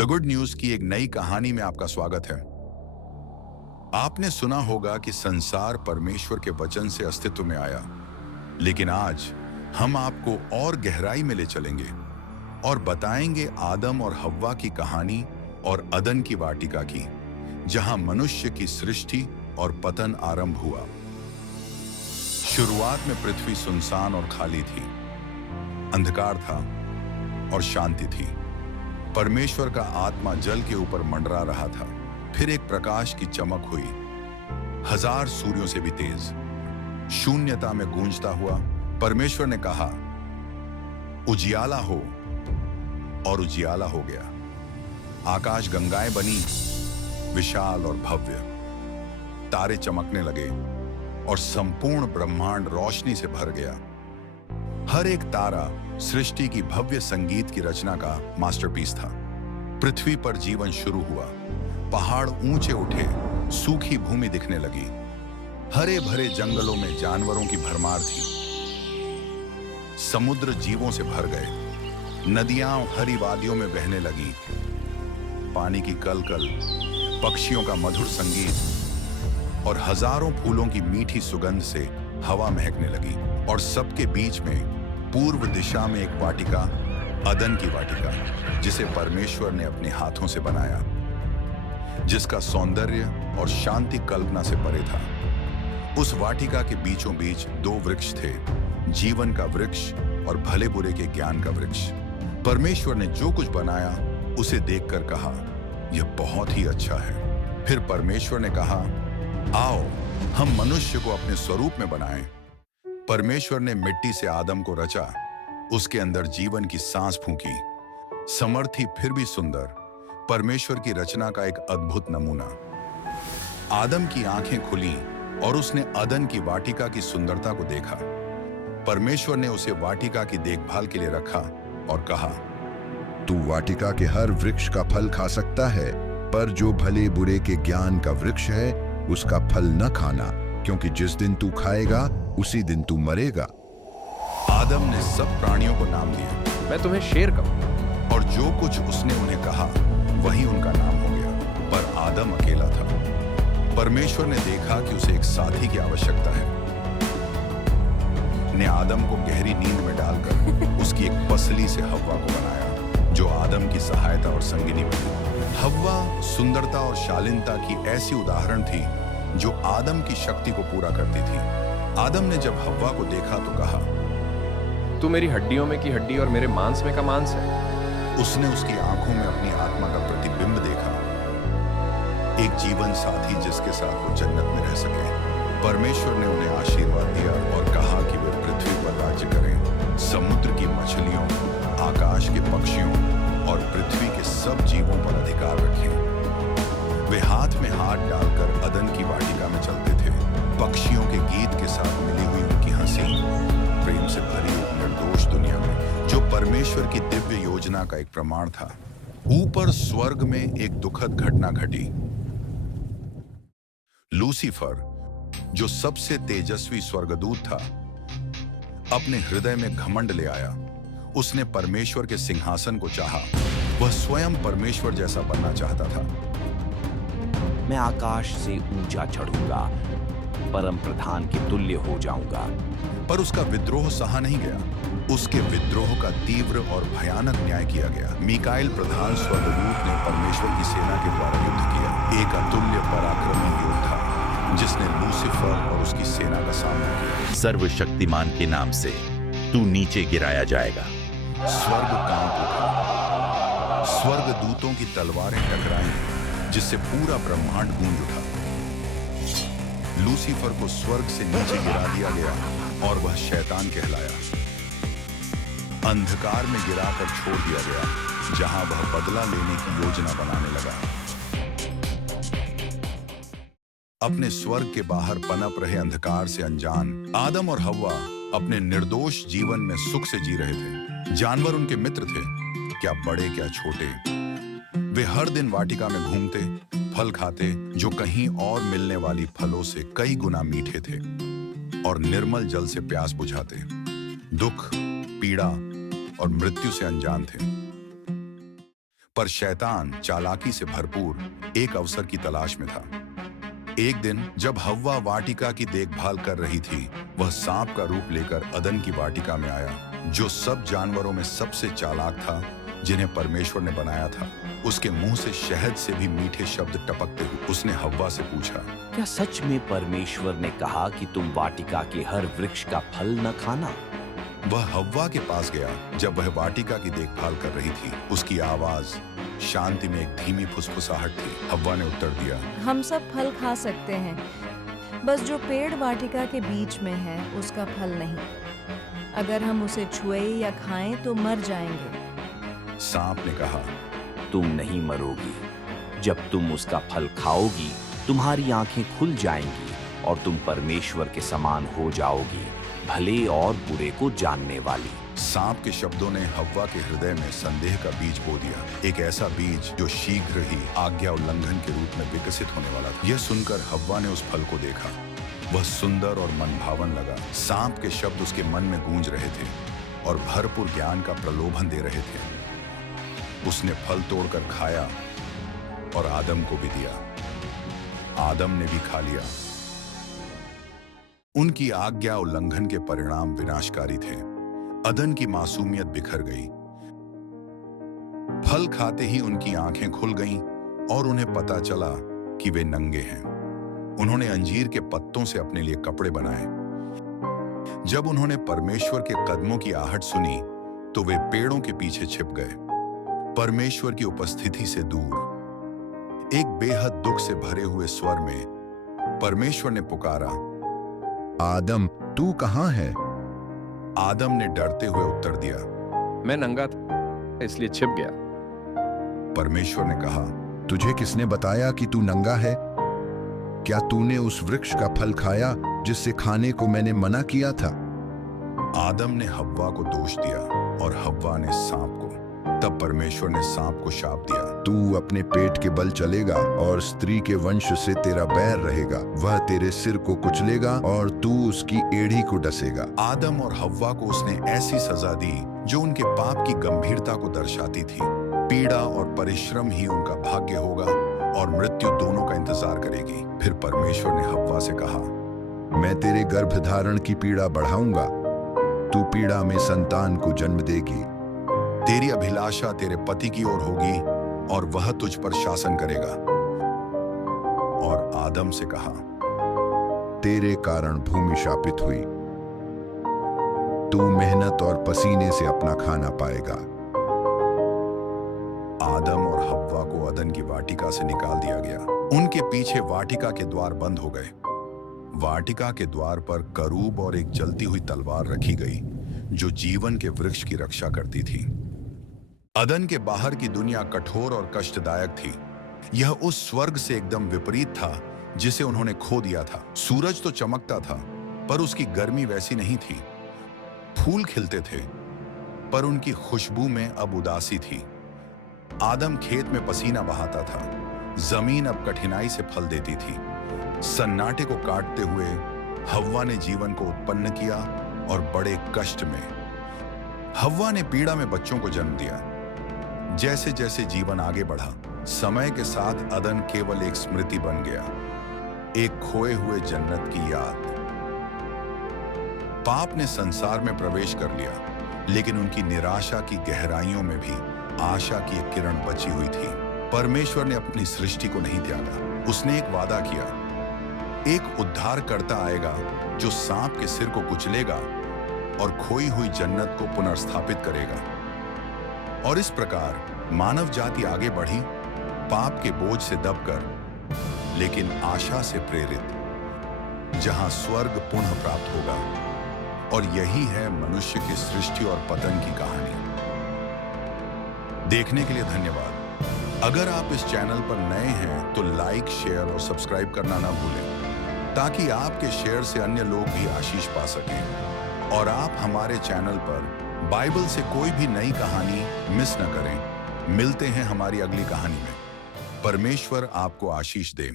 The good news की एक नई कहानी में आपका स्वागत है। आपने सुना होगा कि संसार परमेश्वर के वचन से अस्तित्व में आया, लेकिन आज हम आपको और गहराई में ले चलेंगे और बताएंगे आदम और हव्वा की कहानी और अदन की वाटिका की, जहां मनुष्य की सृष्टि और पतन आरंभ हुआ। शुरुआत में पृथ्वी सुनसान और खाली थी, अंधकार था और शांति थी। परमेश्वर का आत्मा जल के ऊपर मंडरा रहा था। फिर एक प्रकाश की चमक हुई, 1000 सूर्यों से भी तेज। शून्यता में गूंजता हुआ परमेश्वर ने कहा, उजियाला हो, और उजियाला हो गया। आकाश गंगाएं बनी, विशाल और भव्य। तारे चमकने लगे और संपूर्ण ब्रह्मांड रोशनी से भर गया। हर एक तारा सृष्टि की भव्य संगीत की रचना का मास्टरपीस था। पृथ्वी पर जीवन शुरू हुआ। पहाड़ ऊंचे उठे, सूखी भूमि दिखने लगी। हरे भरे जंगलों में जानवरों की भरमार थी। समुद्र जीवों से भर गए। नदियां हरी वादियों में बहने लगी। पानी की कलकल, पक्षियों का मधुर संगीत और हजारों फूलों की मीठी सुगंध से हवा महकने लगी। और सबके बीच में पूर्व दिशा में एक वाटिका, अदन की वाटिका, जिसे परमेश्वर ने अपने हाथों से बनाया, जिसका सौंदर्य और शांति कल्पना से परे था। उस वाटिका के बीचों बीच 2 वृक्ष थे, जीवन का वृक्ष और भले बुरे के ज्ञान का वृक्ष। परमेश्वर ने जो कुछ बनाया उसे देखकर कहा, यह बहुत ही अच्छा है। फिर परमेश्वर ने कहा, आओ हम मनुष्य को अपने स्वरूप में बनाएं। परमेश्वर ने मिट्टी से आदम को रचा, उसके अंदर जीवन की सांस फूंकी। समर्थी फिर भी सुंदर, परमेश्वर की रचना का एक अद्भुत नमूना। आदम की आंखें खुली और उसने अदन की वाटिका की सुंदरता को देखा। परमेश्वर ने उसे वाटिका की देखभाल के लिए रखा और कहा, तू वाटिका के हर वृक्ष का फल खा सकता है, पर जो भले बुरे के ज्ञान का वृक्ष है उसका फल न खाना, क्योंकि जिस दिन तू खाएगा उसी दिन तू मरेगा। आदम ने सब प्राणियों को नाम दिया। मैं तुम्हें शेर कहूं। और जो कुछ उसने उन्हें कहा वही उनका नाम हो गया। पर आदम अकेला था। परमेश्वर ने देखा कि उसे एक साथी की आवश्यकता है। ने आदम को गहरी नींद में डालकर उसकी एक पसली से हव्वा को बनाया, जो आदम की सहायता और संगिनी बनी। हव्वा सुंदरता और शालीनता की ऐसी उदाहरण थी जो आदम की शक्ति को पूरा करती थी। आदम ने जब हव्वा को देखा तो कहा, तू मेरी हड्डियों में की हड्डी और मेरे मांस में का मांस है। उसने उसकी आंखों में अपनी आत्मा का प्रतिबिंब देखा, एक जीवन साथी जिसके साथ वो जन्नत में रह सके। परमेश्वर ने उन्हें आशीर्वाद दिया और कहा कि वे पृथ्वी पर राज्य करें, समुद्र की मछलियों, आकाश के पक्षियों और पृथ्वी के सब जीवों पर अधिकार रखें। वे हाथ में हाथ डालकर अदन की वाटिका में चलते थे। पक्षियों के गीत के साथ मिली हुई उनकी हंसी, प्रेम से भरी एक निर्दोष दुनिया में, जो परमेश्वर की दिव्य योजना का एक प्रमाण था। ऊपर स्वर्ग में एक दुखद घटना घटी। लूसीफर, जो सबसे तेजस्वी स्वर्गदूत था, अपने हृदय में घमंड ले आया। उसने परमेश्वर के सिंहासन को चाहा। वह स्वयं परमेश्वर जैसा बनना चाहता था। मैं आकाश से ऊंचा चढ़ूंगा, परम प्रधान के तुल्य हो जाऊंगा। पर उसका विद्रोह सहा नहीं गया। उसके विद्रोह का तीव्र और भयानक न्याय किया गया। मीकाएल प्रधान स्वर्गदूत ने परमेश्वर की सेना के द्वारा युद्ध किया। एक अतुल्य पराक्रमी योद्धा जिसने लूसीफर और उसकी सेना का सामना किया। सर्वशक्तिमान के नाम से तू नीचे गिराया जाएगा। स्वर्ग कांप उठा। स्वर्गदूतों की तलवारें टकराई, जिससे पूरा ब्रह्मांड गूंज उठा। लूसीफर को स्वर्ग से नीचे गिरा दिया गया और वह शैतान कहलाया। अंधकार में गिराकर छोड़ दिया गया, जहां वह बदला लेने की योजना बनाने लगा। अपने स्वर्ग के बाहर पनप रहे अंधकार से अनजान आदम और हव्वा अपने निर्दोष जीवन में सुख से जी रहे थे। जानवर उनके मित्र थे, क्या बड़े क्या छोटे। वे हर दिन वाटिका में घूमते, फल खाते, जो कहीं और मिलने वाली फलों से कई गुना मीठे थे, और निर्मल जल से प्यास बुझाते। दुख, पीड़ा और मृत्यु से अनजान थे। पर शैतान चालाकी से भरपूर एक अवसर की तलाश में था। एक दिन जब हव्वा वाटिका की देखभाल कर रही थी, वह सांप का रूप लेकर अदन की वाटिका में आया, जो सब जानवरों में सबसे चालाक था जिन्हें परमेश्वर ने बनाया था। उसके मुंह से शहद से भी मीठे शब्द टपकते हुए उसने हव्वा से पूछा, क्या सच में परमेश्वर ने कहा कि तुम वाटिका के हर वृक्ष का फल न खाना? वह हव्वा के पास गया जब वह वाटिका की देखभाल कर रही थी। उसकी आवाज शांति में एक धीमी फुसफुसाहट थी। हव्वा ने उत्तर दिया, हम सब फल खा सकते हैं, बस जो पेड़ वाटिका के बीच में है उसका फल नहीं। अगर हम उसे छुए या खाएं तो मर जाएंगे। सांप ने कहा, तुम नहीं मरोगी। जब तुम उसका फल खाओगी, तुम्हारी आंखें खुल जाएंगी और तुम परमेश्वर के समान हो जाओगी, भले और बुरे को जानने वाली। सांप के शब्दों ने हव्वा के हृदय में संदेह का बीज बो दिया, एक ऐसा बीज जो शीघ्र ही आज्ञा उल्लंघन के रूप में विकसित होने वाला था। यह सुनकर हव्वा ने उस फल को देखा। वह सुंदर और मनभावन लगा। सांप के शब्द उसके मन में गूंज रहे थे और भरपूर ज्ञान का प्रलोभन दे रहे थे। उसने फल तोड़कर खाया और आदम को भी दिया। आदम ने भी खा लिया। उनकी आज्ञा उल्लंघन के परिणाम विनाशकारी थे। अदन की मासूमियत बिखर गई। फल खाते ही उनकी आंखें खुल गईं और उन्हें पता चला कि वे नंगे हैं। उन्होंने अंजीर के पत्तों से अपने लिए कपड़े बनाए। जब उन्होंने परमेश्वर के कदमों की आहट सुनी तो वे पेड़ों के पीछे छिप गए, परमेश्वर की उपस्थिति से दूर। एक बेहद दुख से भरे हुए स्वर में परमेश्वर ने पुकारा, आदम, तू कहाँ है? आदम ने डरते हुए उत्तर दिया, मैं नंगा था इसलिए छिप गया। परमेश्वर ने कहा, तुझे किसने बताया कि तू नंगा है? क्या तूने उस वृक्ष का फल खाया जिससे खाने को मैंने मना किया था? आदम ने हव्वा को दोष दिया और हव्वा ने सांप को। तब परमेश्वर ने सांप को शाप दिया, तू अपने पेट के बल चलेगा और स्त्री के वंश से तेरा बैर रहेगा। वह तेरे सिर को कुचलेगा और तू उसकी एड़ी को डसेगा। आदम और हव्वा को उसने ऐसी सजा दी जो उनके पाप की गंभीरता को दर्शाती थी। पीड़ा और परिश्रम ही उनका भाग्य होगा और मृत्यु दोनों का इंतजार करेगी। फिर परमेश्वर ने हव्वा से कहा, मैं तेरे गर्भधारण की पीड़ा बढ़ाऊंगा, तू पीड़ा में संतान को जन्म देगी। तेरी अभिलाषा तेरे पति की ओर होगी और वह तुझ पर शासन करेगा। और आदम से कहा, तेरे कारण भूमि शापित हुई, तू मेहनत और पसीने से अपना खाना पाएगा। आदम और हव्वा को अदन की वाटिका से निकाल दिया गया। उनके पीछे वाटिका के द्वार बंद हो गए। वाटिका के द्वार पर करूब और एक जलती हुई तलवार रखी गई जो जीवन के वृक्ष की रक्षा करती थी। अदन के बाहर की दुनिया कठोर और कष्टदायक थी। यह उस स्वर्ग से एकदम विपरीत था जिसे उन्होंने खो दिया था। सूरज तो चमकता था पर उसकी गर्मी वैसी नहीं थी। फूल खिलते थे पर उनकी खुशबू में अब उदासी थी। आदम खेत में पसीना बहाता था, जमीन अब कठिनाई से फल देती थी। सन्नाटे को काटते हुए हव्वा ने जीवन को उत्पन्न किया और बड़े कष्ट में हव्वा ने पीड़ा में बच्चों को जन्म दिया। जैसे जैसे जीवन आगे बढ़ा, समय के साथ अदन केवल एक स्मृति बन गया, एक खोए हुए जन्नत की याद। पाप ने संसार में प्रवेश कर लिया, लेकिन उनकी निराशा की गहराइयों में भी आशा की एक किरण बची हुई थी। परमेश्वर ने अपनी सृष्टि को नहीं त्यागा। उसने एक वादा किया, एक उद्धारकर्ता आएगा जो सांप के सिर को कुचलेगा और खोई हुई जन्नत को पुनर्स्थापित करेगा। और इस प्रकार मानव जाति आगे बढ़ी, पाप के बोझ से दबकर, लेकिन आशा से प्रेरित, जहां स्वर्ग पुनः प्राप्त होगा। और यही है मनुष्य की सृष्टि और पतन की कहानी। देखने के लिए धन्यवाद। अगर आप इस चैनल पर नए हैं तो लाइक, शेयर और सब्सक्राइब करना ना भूलें, ताकि आपके शेयर से अन्य लोग भी आशीष पा सकें और आप हमारे चैनल पर बाइबल से कोई भी नई कहानी मिस न करें। मिलते हैं हमारी अगली कहानी में। परमेश्वर आपको आशीष दे।